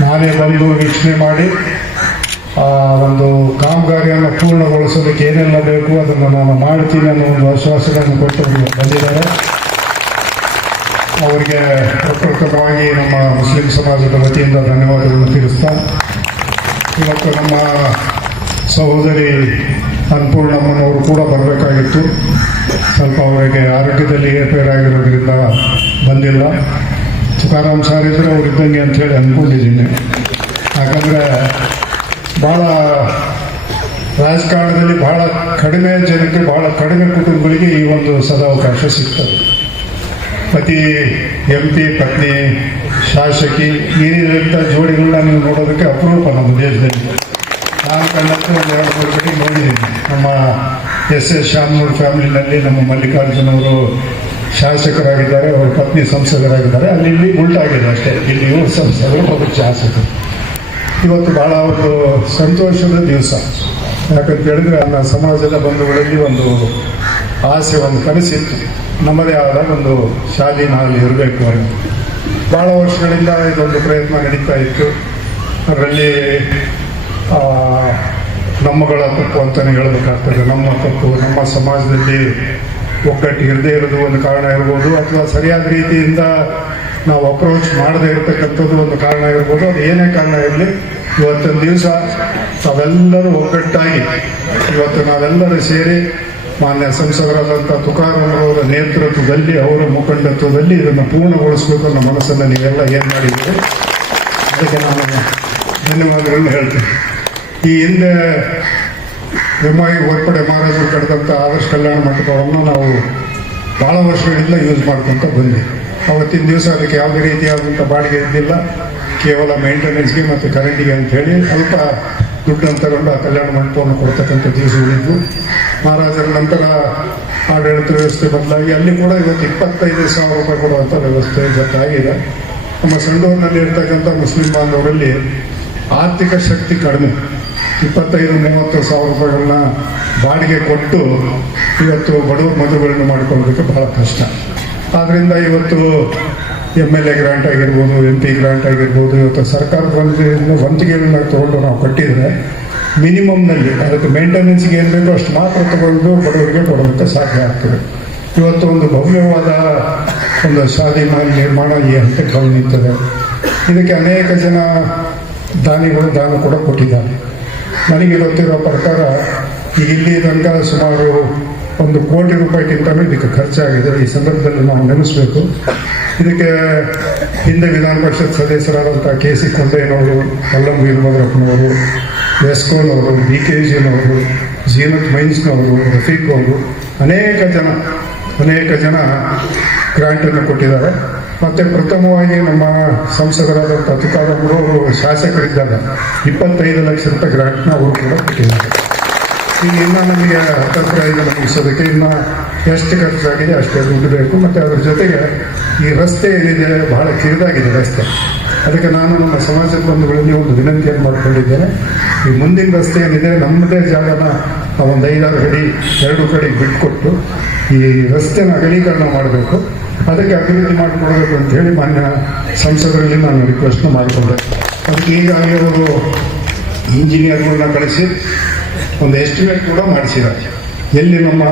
ನಾನೇ ಬಂದು ವೀಕ್ಷಣೆ ಮಾಡಿ ಒಂದು ಕಾಮಗಾರಿಯನ್ನು ಪೂರ್ಣಗೊಳಿಸೋದಕ್ಕೆ ಏನೆಲ್ಲ ಬೇಕು ಅದನ್ನು ನಾನು ಮಾಡ್ತೀನಿ ಅನ್ನೋ ಒಂದು ಆಶ್ವಾಸನೆಯನ್ನು ಕೊಟ್ಟು ಬಂದಿದ್ದಾರೆ. ಅವರಿಗೆ ಪ್ರಪ್ರಥಮವಾಗಿ ನಮ್ಮ ಮುಸ್ಲಿಂ ಸಮಾಜದ ವತಿಯಿಂದ ಧನ್ಯವಾದಗಳನ್ನು ತಿಳಿಸ್ತಾ, ಇವತ್ತು ನಮ್ಮ ಸಹೋದರಿ ಅನ್ನಪೂರ್ಣಮ್ಮನವರು ಕೂಡ ಬರಬೇಕಾಗಿತ್ತು. ಸ್ವಲ್ಪ ಅವರಿಗೆ ಆರೋಗ್ಯದಲ್ಲಿ ಏರ್ಪೇರಾಗಿರೋದ್ರಿಂದ ಬಂದಿಲ್ಲ. ತುಕಾರಾಂ ಸಾರ್ ಇದ್ದರೆ ಅವ್ರು ಇದ್ದಂಗೆ ಅಂಥೇಳಿ ಅಂದ್ಕೊಂಡಿದ್ದೀನಿ. ಯಾಕಂದರೆ ಭಾಳ ರಾಜಕಾರಣದಲ್ಲಿ ಭಾಳ ಕಡಿಮೆ ಜನಕ್ಕೆ, ಭಾಳ ಕಡಿಮೆ ಕುಟುಂಬಗಳಿಗೆ ಈ ಒಂದು ಸದಾವಕಾಶ ಸಿಗ್ತದೆ. ಪತಿ MP, ಪತ್ನಿ ಶಾಸಕಿ, ಈ ರೀತಿಯ ಜೋಡಿಗಳನ್ನ ನೀವು ನೋಡೋದಕ್ಕೆ ಅಪರೂಪ ನಮ್ಮ ದೇಶದಲ್ಲಿ. ನಾನು ಕಂಡಂತೆ ಒಂದು 2-3 ಕಡೆ ನೋಡಿದ್ದೀನಿ. ನಮ್ಮ SS ಶಾಮನೂರ್ ಫ್ಯಾಮಿಲಿನಲ್ಲಿ ನಮ್ಮ ಮಲ್ಲಿಕಾರ್ಜುನ್ ಅವರು ಶಾಸಕರಾಗಿದ್ದಾರೆ, ಅವರ ಪತ್ನಿ ಸಂಸದರಾಗಿದ್ದಾರೆ. ಅಲ್ಲಿ ಇಲ್ಲಿ ಉಲ್ಟಾಗಿದೆ ಅಷ್ಟೇ, ಇಲ್ಲಿ ಇವರು ಸಂಸದರು, ಅವರು ಶಾಸಕರು. ಇವತ್ತು ಭಾಳ ಒಂದು ಸಂತೋಷದ ದಿವಸ. ಯಾಕಂತ ಹೇಳಿದ್ರೆ ನಮ್ಮ ಸಮಾಜದ ಬಂಧುಗಳಲ್ಲಿ ಒಂದು ಆಸೆ, ಒಂದು ಕನಸಿತ್ತು, ನಮ್ಮದೇ ಆದ ಒಂದು ಶಾದಿ ಮಹಲ್ ಇರಬೇಕು ಅಂತ. ಭಾಳ ವರ್ಷಗಳಿಂದ ಇದೊಂದು ಪ್ರಯತ್ನ ನಡೀತಾ ಇತ್ತು. ಅದರಲ್ಲಿ ನಮ್ಮಗಳ ತಪ್ಪು ಅಂತಲೇ ಹೇಳಬೇಕಾಗ್ತದೆ. ನಮ್ಮ ತಪ್ಪು, ನಮ್ಮ ಸಮಾಜದಲ್ಲಿ ಒಗ್ಗಟ್ಟು ಇರದೇ ಇರೋದು ಒಂದು ಕಾರಣ ಇರ್ಬೋದು, ಅಥವಾ ಸರಿಯಾದ ರೀತಿಯಿಂದ ನಾವು ಅಪ್ರೋಚ್ ಮಾಡದೇ ಇರತಕ್ಕಂಥದ್ದು ಒಂದು ಕಾರಣ ಇರ್ಬೋದು. ಅದು ಏನೇ ಕಾರಣ ಇರಲಿ, ಇವತ್ತೊಂದು ದಿವಸ ನಾವೆಲ್ಲರೂ ಒಗ್ಗಟ್ಟಾಗಿ, ಇವತ್ತು ನಾವೆಲ್ಲರೂ ಸೇರಿ ಮಾನ್ಯ ಸಂಸದರಾದಂಥ ತುಕಾರಾಂ ಅವರ ನೇತೃತ್ವದಲ್ಲಿ, ಅವರ ಮುಖಂಡತ್ವದಲ್ಲಿ ಇದನ್ನು ಪೂರ್ಣಗೊಳಿಸಬೇಕು ಅನ್ನೋ ಮನಸ್ಸನ್ನು ನೀವೆಲ್ಲ ಏನು ಮಾಡಿದ್ದೀರಿ, ಅದಕ್ಕೆ ನಾನು ಧನ್ಯವಾದಗಳನ್ನು ಹೇಳ್ತೀನಿ. ಈ ಹಿಂದೆ ಓರ್ಪಡೆ ಮಹಾರಾಜರು ಕಟ್ಟಿದಂಥ ಆದರ್ಶ ಕಲ್ಯಾಣ ಮಂಟಪವನ್ನು ನಾವು ಭಾಳ ವರ್ಷಗಳಿಂದ ಯೂಸ್ ಮಾಡ್ಕೊತ ಬಂದ್ವಿ. ಅವತ್ತಿನ ದಿವಸ ಅದಕ್ಕೆ ಯಾವುದೇ ರೀತಿಯಾದಂಥ ಬಾಡಿಗೆ ಇದ್ದಿಲ್ಲ, ಕೇವಲ ಮೇಂಟೆನೆನ್ಸ್ಗೆ ಮತ್ತು ಕರೆಂಟಿಗೆ ಅಂತೇಳಿ ಅಲ್ಪ ದುಡ್ಡನ್ನು ತಗೊಂಡು ಆ ಕಲ್ಯಾಣ ಮಂಟಪವನ್ನು ಕೊಡ್ತಕ್ಕಂಥ ದಿವಸಗಳಿದ್ದು, ಮಹಾರಾಜರ ನಂತರ ಆಡಳಿತ ವ್ಯವಸ್ಥೆ ಬದಲಾಗಿ ಅಲ್ಲಿ ಕೂಡ ಇವತ್ತು 25,000 ರೂಪಾಯಿ ಕೊಡುವಂಥ ವ್ಯವಸ್ಥೆ ಇವತ್ತಾಗಿದೆ. ನಮ್ಮ ಸಂಡೂರಿನಲ್ಲಿ ಇರ್ತಕ್ಕಂಥ ಮುಸ್ಲಿಂ ಬಾಂಧವರಲ್ಲಿ ಆರ್ಥಿಕ ಶಕ್ತಿ ಕಡಿಮೆ, 25-30 ಸಾವಿರ ರೂಪಾಯಿಗಳನ್ನ ಬಾಡಿಗೆ ಕೊಟ್ಟು ಇವತ್ತು ಬಡವರ ಮದುವೆಗಳನ್ನು ಮಾಡಿಕೊಳ್ಳೋದಕ್ಕೆ ಬಹಳ ಕಷ್ಟ. ಆದ್ದರಿಂದ ಇವತ್ತು MLA ಗ್ರಾಂಟ್ ಆಗಿರ್ಬೋದು, MP ಗ್ರಾಂಟ್ ಆಗಿರ್ಬೋದು, ಇವತ್ತು ಸರ್ಕಾರದ ವಂತಿಗೆಗಳನ್ನ ತಗೊಂಡು ನಾವು ಕಟ್ಟಿದರೆ ಮಿನಿಮಮ್ನಲ್ಲಿ ಅದಕ್ಕೆ ಮೇಂಟೆನೆನ್ಸ್ಗೆ ಏನು ಬೇಕೋ ಅಷ್ಟು ಮಾತ್ರ ತಗೊಂಡು ಬಡವರಿಗೆ ಕೊಡೋದಕ್ಕೆ ಸಾಧ್ಯ ಆಗ್ತದೆ. ಇವತ್ತು ಒಂದು ಭವ್ಯವಾದ ಒಂದು ಶಾದಿ ಮಹಲ್ ನಿರ್ಮಾಣ ಈ ಹಂತಕ್ಕೆ ಬಂದಿರ್ತದೆ. ಇದಕ್ಕೆ ಅನೇಕ ಜನ ದಾನಿಗಳು ದಾನ ಕೂಡ ಕೊಟ್ಟಿದ್ದಾರೆ. ನನಗೆ ಗೊತ್ತಿರೋ ಪ್ರಕಾರ ಇಲ್ಲಿ ತನಕ ಸುಮಾರು 1 ಕೋಟಿ ರೂಪಾಯಿಗಿಂತಲೂ ಇದಕ್ಕೆ ಖರ್ಚಾಗಿದೆ. ಈ ಸಂದರ್ಭದಲ್ಲಿ ನಾವು ನೆನೆಸಬೇಕು. ಇದಕ್ಕೆ ಹಿಂದೆ ವಿಧಾನ ಪರಿಷತ್ ಸದಸ್ಯರಾದಂಥ KC ಕೊಂಡಯ್ಯನವರು, ಅಲ್ಲಂ ವೀರಭದ್ರಪ್ಪನವರು, ವೆಸ್ಕೋನವರು, BKGನವರು, ಜೀನತ್ ಮೈನ್ಸ್ನವರು, ರಫೀಕ್ ಅವರು, ಅನೇಕ ಜನ ಗ್ರಾಂಟನ್ನು ಕೊಟ್ಟಿದ್ದಾರೆ. ಮತ್ತು ಪ್ರಥಮವಾಗಿ ನಮ್ಮ ಸಂಸದರಾದಂಥ ತುಕಾರಾಂ ಅವರು ಶಾಸಕರಿದ್ದಾಗ 25 ಲಕ್ಷ ರೂಪಾಯಿ ಗ್ರಾಂಟ್ನ ಅವರು ಕೂಡ ಕೊಟ್ಟಿದ್ದಾರೆ. ಈಗ ಇನ್ನು ನಮಗೆ ಹತ್ತಿರ ಇದನ್ನು ಮುಗಿಸೋದಕ್ಕೆ ಇನ್ನು ಎಷ್ಟು ಖರ್ಚಾಗಿದೆ ಅಷ್ಟೇ ದುಡ್ಡು ಬೇಕು. ಮತ್ತು ಅದರ ಜೊತೆಗೆ ಈ ರಸ್ತೆ ಏನಿದೆ ಬಹಳ ಕಿರಿದಾಗಿದೆ ರಸ್ತೆ. ಅದಕ್ಕೆ ನಾನು ನಮ್ಮ ಸಮಾಜದ ಬಂಧುಗಳಲ್ಲಿ ಒಂದು ವಿನಂತಿಯನ್ನು ಮಾಡಿಕೊಂಡಿದ್ದೇನೆ. ಈ ಮುಂದಿನ ರಸ್ತೆ ಏನಿದೆ ನಮ್ಮದೇ ಜಾಗನ ಒಂದು 5-6 ಅಡಿ 2 ಕಡೆಗೆ ಬಿಟ್ಟುಕೊಟ್ಟು ಈ ರಸ್ತೆನ ಅಗಲೀಕರಣ ಮಾಡಬೇಕು, ಅದಕ್ಕೆ ಅಭಿವೃದ್ಧಿ ಮಾಡಿಕೊಡಬೇಕು ಅಂತ ಹೇಳಿ ಮಾನ್ಯ ಸಂಸದರಲ್ಲಿ ನಾನು ರಿಕ್ವೆಸ್ಟ್ನ ಮಾಡಿಕೊಂಡೆ. ಅದಕ್ಕೆ ಈಗಾಗಲೇ ಅವರು ಇಂಜಿನಿಯರ್ಗಳನ್ನ ಕಳಿಸಿ ಒಂದು ಎಸ್ಟಿಮೇಟ್ ಕೂಡ ಮಾಡಿಸಿದ್ದಾರೆ. ಎಲ್ಲಿ ನಮ್ಮ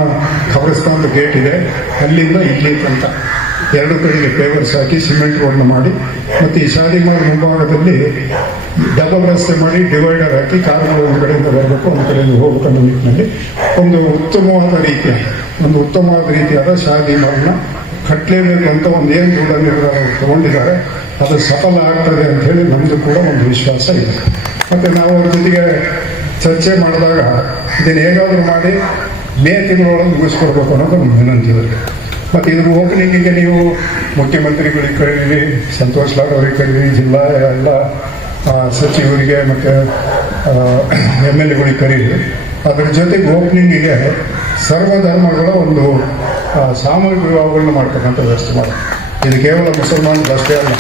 ಖಬರಸ್ಥಾನದ ಗೇಟ್ ಇದೆ ಅಲ್ಲಿಂದ ಇಲ್ಲಿ ತನಕ ಎರಡು ಕಡೆಗೆ ಪೇವರ್ಸ್ ಹಾಕಿ ಸಿಮೆಂಟ್ ರೋಡ್ನ ಮಾಡಿ ಮತ್ತು ಈ ಶಾಲಿಮಾರ್ ಮುಂಭಾಗದಲ್ಲಿ ಡಬಲ್ ರಸ್ತೆ ಮಾಡಿ ಡಿವೈಡರ್ ಹಾಕಿ ಕಾರುಗಳು ಒಂದು ಕಡೆಯಿಂದ ಬರಬೇಕು ಒಂದು ಕಡೆಯಿಂದ ಹೋಗಬೇಕು ಅನ್ನೋ ನಿಟ್ಟಿನಲ್ಲಿ ಒಂದು ಉತ್ತಮವಾದ ರೀತಿಯಾದ ಶಾಲಿಮಾರ್ನ ಕಟ್ಟಲೇಬೇಕು ಅಂತ ಒಂದು ಏನು ದೃಢ ನಿರ್ಧಾರ ತಗೊಂಡಿದ್ದಾರೆ. ಅದು ಸಫಲ ಆಗ್ತದೆ ಅಂತ ಹೇಳಿ ನಮ್ಮದು ಕೂಡ ಒಂದು ವಿಶ್ವಾಸ ಇದೆ. ಮತ್ತು ನಾವು ಅವ್ರ ಜೊತೆಗೆ ಚರ್ಚೆ ಮಾಡಿದಾಗ ಇದನ್ನು ಹೇಗಾದರೂ ಮಾಡಿ ಮೇ ತಿಂಗಳೊಳಗೆ ಮುಗಿಸ್ಕೊಡ್ಬೇಕು ಅನ್ನೋದು ನಮ್ಮ ವಿನಂತಿ ಇದೆ. ಮತ್ತು ಇದ್ರ ಓಪನಿಂಗಿಗೆ ನೀವು ಮುಖ್ಯಮಂತ್ರಿಗಳಿಗೆ ಕರೀರಿ, ಸಂತೋಷ್ ಲಾಡ್ ಅವರಿಗೆ ಕರೀರಿ, ಜಿಲ್ಲಾ ಎಲ್ಲ ಸಚಿವರಿಗೆ ಮತ್ತು MLAಗಳಿಗೆ ಕರೀರಿ. ಅದರ ಜೊತೆಗೆ ಓಪನಿಂಗಿಗೆ ಸರ್ವಧರ್ಮಗಳ ಒಂದು ಸಾಮೂಹಿಕ ವಿವಾಹಗಳನ್ನ ಮಾಡ್ತಕ್ಕಂಥ ವ್ಯವಸ್ಥೆ ಮಾಡಿ. ಇದು ಕೇವಲ ಮುಸಲ್ಮಾನರು ಅಷ್ಟೇ ಅಲ್ಲ,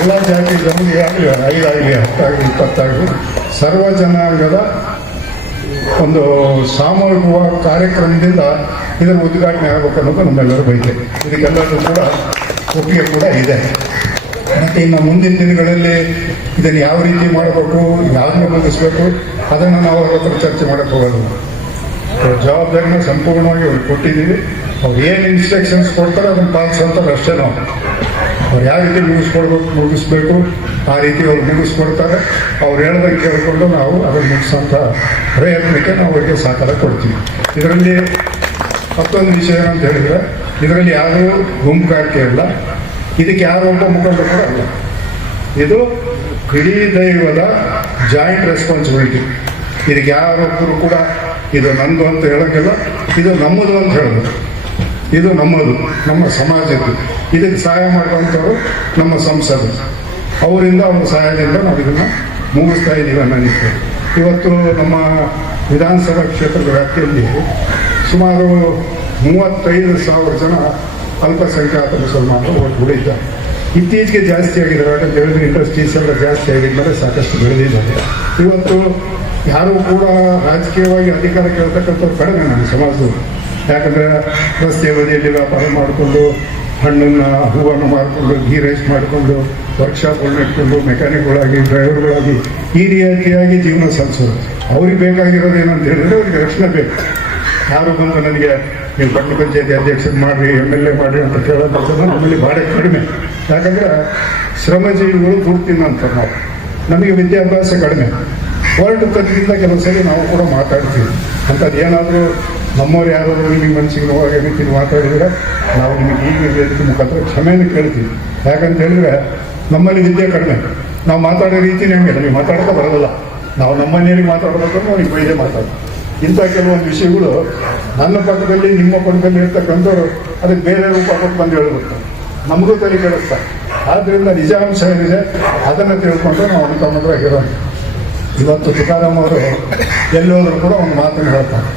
ಎಲ್ಲ ಜಾತಿ ಜನರಿಗೆ ಆಗಲಿ 5 ಆಗಲಿ 10 ಆಗಲಿ 20 ಆಗಲಿ ಸರ್ವ ಜನಾಂಗದ ಒಂದು ಸಾಮೂಹಿಕ ಕಾರ್ಯಕ್ರಮದಿಂದ ಇದರ ಉದ್ಘಾಟನೆ ಆಗಬೇಕು ಅನ್ನೋದು ನಮ್ಮೆಲ್ಲರ ಬಯಕೆ. ಇದಕ್ಕೆಲ್ಲರೂ ಕೂಡ ಒಪ್ಪಿಗೆ ಕೂಡ ಇದೆ. ಮತ್ತು ಇನ್ನು ಮುಂದಿನ ದಿನಗಳಲ್ಲಿ ಇದನ್ನು ಯಾವ ರೀತಿ ಮಾಡಬೇಕು, ಯಾರನ್ನ ಮುಗಿಸ್ಬೇಕು ಅದನ್ನು ನಾವು ಅವ್ರ ಹತ್ರ ಚರ್ಚೆ ಮಾಡಕ್ಕೆ ಹೋಗೋದು. ಜವಾಬ್ದಾರಿನ ಸಂಪೂರ್ಣವಾಗಿ ಅವ್ರಿಗೆ ಕೊಟ್ಟಿದ್ದೀವಿ. ಅವ್ರು ಏನು ಇನ್ಸ್ಟ್ರಕ್ಷನ್ಸ್ ಕೊಡ್ತಾರೆ ಅದನ್ನು ಪಾಲಿಸೋಂಥದ್ದು ಅಷ್ಟೇ. ನಾವು ಅವ್ರು ಯಾವ ರೀತಿ ಮುಗಿಸ್ಬೇಕು ಆ ರೀತಿ ಅವ್ರು ಮುಗಿಸ್ಕೊಡ್ತಾರೆ. ಅವ್ರು ಹೇಳ್ದಂಗೆ ಕೇಳಿಕೊಂಡು ನಾವು ಅದನ್ನು ಮುಗಿಸೋಂಥ ಪ್ರಯತ್ನಕ್ಕೆ ನಾವು ಅವರಿಗೆ ಸಹಕಾರ ಕೊಡ್ತೀವಿ. ಇದರಲ್ಲಿ ಮತ್ತೊಂದು ವಿಷಯ ಏನಂತ ಹೇಳಿದರೆ, ಇದರಲ್ಲಿ ಯಾರೂ ಗುಂಪುಗಾರಿಕೆ ಇಲ್ಲ, ಇದಕ್ಕೆ ಯಾರೊಬ್ಬ ಮುಖಂಡರು ಕೂಡ ಅಲ್ಲ. ಇದು ಇಡೀ ದೈವದ ಜಾಯಿಂಟ್ ರೆಸ್ಪಾನ್ಸಿಬಿಲಿಟಿ. ಇದಕ್ಕೆ ಯಾರೊಬ್ಬರು ಕೂಡ ಇದು ನಂದು ಅಂತ ಹೇಳೋಕ್ಕಿಲ್ಲ, ಇದು ನಮ್ಮದು ಅಂತ ಹೇಳೋದು. ಇದು ನಮ್ಮದು, ನಮ್ಮ ಸಮಾಜದ್ದು. ಇದಕ್ಕೆ ಸಹಾಯ ಮಾಡುವಂಥವ್ರು ನಮ್ಮ ಸಂಸದರು. ಅವರಿಂದ ಅವ್ರ ಸಹಾಯದಿಂದ ನಾವು ಇದನ್ನು ಮುಗಿಸ್ತಾ ಇದ್ದೀವಿ ಅನ್ನೋದಿತ್ತು. ಇವತ್ತು ನಮ್ಮ ವಿಧಾನಸಭಾ ಕ್ಷೇತ್ರದ ವ್ಯಾಪ್ತಿಯಲ್ಲಿ ಸುಮಾರು 35,000 ಜನ ಅಲ್ಪಸಂಖ್ಯಾತ ಮುಸಲ್ಮಾನರು ಓಟ್ ಬಿಡಿದ್ದಾರೆ. ಇತ್ತೀಚೆಗೆ ಜಾಸ್ತಿ ಆಗಿದ್ದಾರೆ. ಯಾಕಂತ ಹೇಳಿದ್ರೆ ಇಂಡಸ್ಟ್ರೀಸ್ ಎಲ್ಲ ಜಾಸ್ತಿ ಆಗಿದ್ಮೇಲೆ ಸಾಕಷ್ಟು ಬೆಳೆದಿದ್ದಾರೆ. ಇವತ್ತು ಯಾರೂ ಕೂಡ ರಾಜಕೀಯವಾಗಿ ಅಧಿಕಾರ ಕೇಳ್ತಕ್ಕಂಥವ್ರು ಕಡಿಮೆ ನಮ್ಮ ಸಮಾಜದವರು. ಯಾಕಂದರೆ ರಸ್ತೆ ಬದಿಯಲ್ಲಿ ವ್ಯಾಪಾರ ಮಾಡಿಕೊಂಡು, ಹಣ್ಣನ್ನು ಹೂವನ್ನು ಮಾಡಿಕೊಂಡು, ಗೀ ರೈಸ್ ಮಾಡಿಕೊಂಡು, ವರ್ಕ್ಶಾಪ್ಗಳನ್ನ ಇಟ್ಕೊಂಡು, ಮೆಕ್ಯಾನಿಕ್ಗಳಾಗಿ, ಡ್ರೈವರ್ಗಳಾಗಿ ಈ ರೀತಿಯಾಗಿ ಜೀವನ ಸಾಗಿಸೋದು. ಅವ್ರಿಗೆ ಬೇಕಾಗಿರೋದು ಏನಂತ ಹೇಳಿದ್ರೆ ಅವ್ರಿಗೆ ರಕ್ಷಣೆ ಬೇಕು. ಯಾರು ಬಂದು ನನಗೆ ನೀವು ಪಟ್ಟಣ ಪಂಚಾಯತಿ ಅಧ್ಯಕ್ಷರು ಮಾಡಿರಿ, MLA ಮಾಡಿರಿ ಅಂತ ಕೇಳೋದು ನಮ್ಮಲ್ಲಿ ಭಾಳ ಕಡಿಮೆ. ಯಾಕಂದರೆ ಶ್ರಮಜೀವಿಗಳು ಪೂರ್ತಿನಂತಾರೆ ನಾವು. ನಮಗೆ ವಿದ್ಯಾಭ್ಯಾಸ ಕಡಿಮೆ. ವರ್ಲ್ಡ್ ತರದಿಂದ ಕೆಲವು ಸರಿ ನಾವು ಕೂಡ ಮಾತಾಡ್ತೀವಿ. ಅಂಥದ್ದು ಏನಾದರೂ ನಮ್ಮವ್ರು ಯಾರಾದರೂ ನಿಮಗೆ ಮನಸ್ಸಿಗೆ ನೋವಾಗಿ ರೀತಿ ಮಾತಾಡಿದರೆ ನಾವು ನಿಮಗೆ ಈಗ ವೇದಿಕೆ ಮುಖಾಂತರ ಕ್ಷಮೆಯನ್ನು ಕೇಳ್ತೀವಿ. ಯಾಕಂತ ಹೇಳಿದ್ರೆ ನಮ್ಮಲ್ಲಿ ವಿದ್ಯೆ ಕಡಿಮೆ. ನಾವು ಮಾತಾಡೋ ರೀತಿನೇ ಹಂಗೆ, ನಮಗೆ ಮಾತಾಡೋಕೆ ಬರೋದಿಲ್ಲ. ನಾವು ನಮ್ಮ ಮನೆಯಲ್ಲಿ ಮಾತಾಡಬೇಕು, ನಾವು ಬೈದೇ ಮಾತಾಡೋದು. ಇಂಥ ಕೆಲವೊಂದು ವಿಷಯಗಳು ನನ್ನ ಪಕ್ಕದಲ್ಲಿ ನಿಮ್ಮ ಪಕ್ಕದಲ್ಲಿ ಇರ್ತಕ್ಕಂಥವ್ರು ಅದಕ್ಕೆ ಬೇರೆ ರೂಪ ಕೊಟ್ಟು ಬಂದು ಹೇಳ್ಬೇಕು, ನಮಗೂ ತಲೆ ಕೇಳಿಸ್ತಾರೆ. ಆದ್ದರಿಂದ ನಿಜಾಂಶ ಏನಿದೆ ಅದನ್ನು ತಿಳ್ಕೊಂಡು ನಾವು ಅನುಕಂಪರಾಗಿರೋಣ. ಇವತ್ತು ತುಕಾರಾಮ್ ಅವರು ಎಲ್ಲೋದ್ರೂ ಕೂಡ ಒಂದು ಮಾತನ್ನು ಹೇಳ್ತಾರೆ.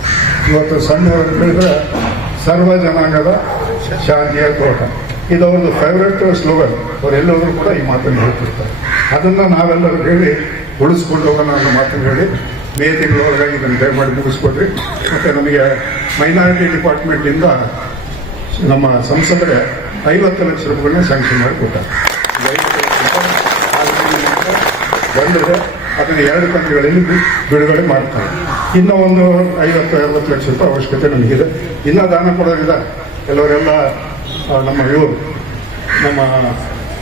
ಇವತ್ತು ಸಣ್ಣವರು ಹೇಳಿದ್ರೆ ಸರ್ವ ಜನಾಂಗದ ಶಾಂತಿಯ ತೋಟ, ಇದು ಅವ್ರದ್ದು ಫೇವ್ರೆಟ್ ಸ್ಲೋಗನ್. ಅವ್ರು ಎಲ್ಲೋದ್ರೂ ಕೂಡ ಈ ಮಾತನ್ನು ಹೇಳ್ತಿರ್ತಾರೆ. ಅದನ್ನು ನಾವೆಲ್ಲರೂ ಹೇಳಿ ಉಳಿಸ್ಕೊಂಡು ಹೋಗೋಣ ಅನ್ನೋ ಮಾತನ್ನು ಹೇಳಿ ಮೇ ತಿಂಗಳೊಳಗಾಗಿ ಇದನ್ನು ದಯಮಾಡಿ ಮುಗಿಸ್ಕೊಡ್ರಿ. ಮತ್ತು ನಮಗೆ ಮೈನಾರಿಟಿ ಡಿಪಾರ್ಟ್ಮೆಂಟಿಂದ ನಮ್ಮ ಸಂಸದರೇ 50 ಲಕ್ಷ ರೂಪಾಯಿಗಳನ್ನ ಸ್ಯಾಂಕ್ಷನ್ ಮಾಡಿ ಕೊಟ್ಟಾರೆ. ಬಂದರೆ ಅದನ್ನು 2 ಕಂತುಗಳಲ್ಲಿ ಬಿಡುಗಡೆ ಮಾಡ್ತಾರೆ. ಇನ್ನೂ ಒಂದು 50-60 ಲಕ್ಷ ರೂಪಾಯಿ ಅವಶ್ಯಕತೆ ನಮಗಿದೆ. ಇನ್ನೂ ದಾನ ಕೊಡೋದಿದೆ. ಕೆಲವರೆಲ್ಲ ನಮ್ಮ ನಮ್ಮ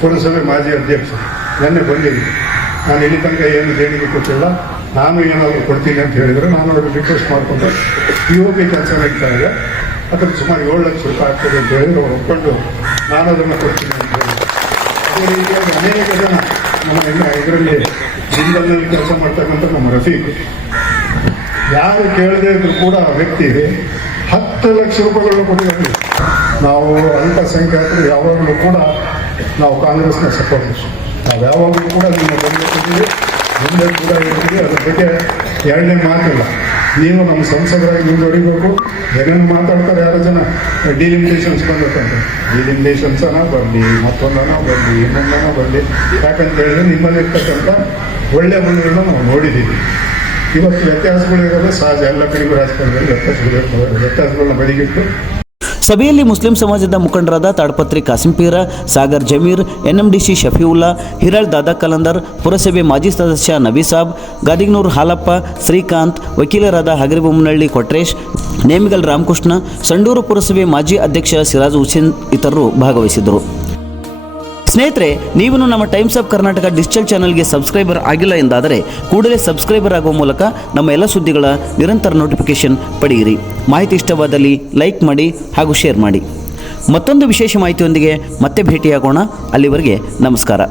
ಪುರಸಭೆ ಮಾಜಿ ಅಧ್ಯಕ್ಷರು ನೆನ್ನೆ ಬಂದಿದ್ದರು. ನಾನು ಇಲ್ಲಿ ತನಕ ಏನು ದೇಣಿಗೆ ಕೊಟ್ಟಿಲ್ಲ, ನಾನು ಏನಾದರೂ ಕೊಡ್ತೀನಿ ಅಂತ ಹೇಳಿದರೆ ನಾನು ಅವ್ರಿಗೆ ರಿಕ್ವೆಸ್ಟ್ ಮಾಡಿಕೊಂಡು POP ಕೆಲಸ ನಡೀತಾ ಇದೆ, ಅದಕ್ಕೆ ಸುಮಾರು 7 ಲಕ್ಷ ರೂಪಾಯಿ ಆಗ್ತದೆ ಅಂತ ಹೇಳಿದ್ರೆ ಅವ್ರು ಒಪ್ಕೊಂಡು ನಾನು ಅದನ್ನು ಕೊಡ್ತೀನಿ ಅಂತ ಹೇಳಿ. ಅದೇ ರೀತಿಯಾಗಿ ಅನೇಕ ಜನ ನಮ್ಮ ಇದರಲ್ಲಿ ಜಿಲ್ಲೆಯಲ್ಲಿ ಕೆಲಸ ಮಾಡ್ತಕ್ಕಂಥ ನಮ್ಮ ರಫೀಕ್, ಯಾರು ಕೇಳದೇ ಇದ್ರು ಕೂಡ ಆ ವ್ಯಕ್ತಿ 10 ಲಕ್ಷ ರೂಪಾಯಿಗಳನ್ನು ಕೊಟ್ಟಿದ್ದಾರೆ. ನಾವು ಅಲ್ಪಸಂಖ್ಯಾತರು ಯಾವಾಗಲೂ ಕೂಡ ನಾವು ಕಾಂಗ್ರೆಸ್ನ ಸಪೋರ್ಟರ್ಸ್. ನಾವು ಯಾವಾಗಲೂ ಕೂಡ ನಿಮ್ಮ ಬಂದಿದ್ದೀವಿ, ಮುಂದೆ ಕೂಡ ಇರ್ತೀವಿ. ಅದ್ರ ಬಗ್ಗೆ ಎರಡನೇ ಮಾತಿಲ್ಲ. ನೀವು ನಮ್ಮ ಸಂಸದರಾಗಿ ಮುಂದುವರಿಬೇಕು. ಏನೇನು ಮಾತಾಡ್ತಾರೆ ಯಾರು ಜನ ಡಿಲಿಮಿಟೇಷನ್ಸ್ ಬಂದಿರ್ತಂತೆ. ಡಿಲಿಮಿಟೇಷನ್ಸನ ಬರಲಿ, ಮತ್ತೊಂದನ ಬರಲಿ, ಇನ್ನೊಂದನ ಬರಲಿ. ಯಾಕಂತ ಹೇಳಿದ್ರೆ ನಿಮ್ಮಲ್ಲಿರ್ತಕ್ಕಂಥ ಒಳ್ಳೆ ಗುಣಗಳನ್ನ ನಾವು ನೋಡಿದ್ದೀವಿ. ಇವತ್ತು ವ್ಯತ್ಯಾಸಗಳಿರೋದು ಸಹಜ. ಎಲ್ಲ ಕಡೆಗೂ ರಾಜಕಾರಣದಲ್ಲಿ ವ್ಯತ್ಯಾಸಗಳನ್ನ ಬದಿಗಿಟ್ಟು ಸಭೆಯಲ್ಲಿ ಮುಸ್ಲಿಂ ಸಮಾಜದ ಮುಖಂಡರಾದ ತಾಡ್ಪತ್ರಿ ಕಾಸಿಂಪೀರ, ಸಾಗರ್ ಜಮೀರ್, ಎನ್ಎಂಡಿಸಿ ಶಫೀವುಲ್ಲಾ, ಹಿರಾಳ್ ದಾದಾ ಕಲಂದರ್, ಪುರಸಭೆ ಮಾಜಿ ಸದಸ್ಯ ನಬೀಸಾಬ್, ಗಾದಿಗ್ನೂರ್ ಹಾಲಪ್ಪ, ಶ್ರೀಕಾಂತ್, ವಕೀಲರಾದ ಹಗರಿಬೊಮ್ಮನಹಳ್ಳಿ ಕೊಟ್ರೇಶ್, ನೇಮಿಗಲ್ ರಾಮಕೃಷ್ಣ, ಸಂಡೂರು ಪುರಸಭೆ ಮಾಜಿ ಅಧ್ಯಕ್ಷ ಸಿರಾಜ್ ಹುಸೇನ್ ಇತರರು ಭಾಗವಹಿಸಿದ್ದರು. ಸ್ನೇಹಿತರೆ, ನೀವು ನಮ್ಮ ಟೈಮ್ಸ್ ಆಫ್ ಕರ್ನಾಟಕ ಡಿಜಿಟಲ್ ಚಾನಲ್ಗೆ ಸಬ್ಸ್ಕ್ರೈಬರ್ ಆಗಿಲ್ಲ ಎಂದಾದರೆ ಕೂಡಲೇ ಸಬ್ಸ್ಕ್ರೈಬರ್ ಆಗುವ ಮೂಲಕ ನಮ್ಮ ಎಲ್ಲ ಸುದ್ದಿಗಳ ನಿರಂತರ ನೋಟಿಫಿಕೇಶನ್ ಪಡೆಯಿರಿ. ಮಾಹಿತಿ ಇಷ್ಟವಾದಲ್ಲಿ ಲೈಕ್ ಮಾಡಿ ಹಾಗೂ ಶೇರ್ ಮಾಡಿ. ಮತ್ತೊಂದು ವಿಶೇಷ ಮಾಹಿತಿಯೊಂದಿಗೆ ಮತ್ತೆ ಭೇಟಿಯಾಗೋಣ. ಅಲ್ಲಿವರೆಗೆ ನಮಸ್ಕಾರ.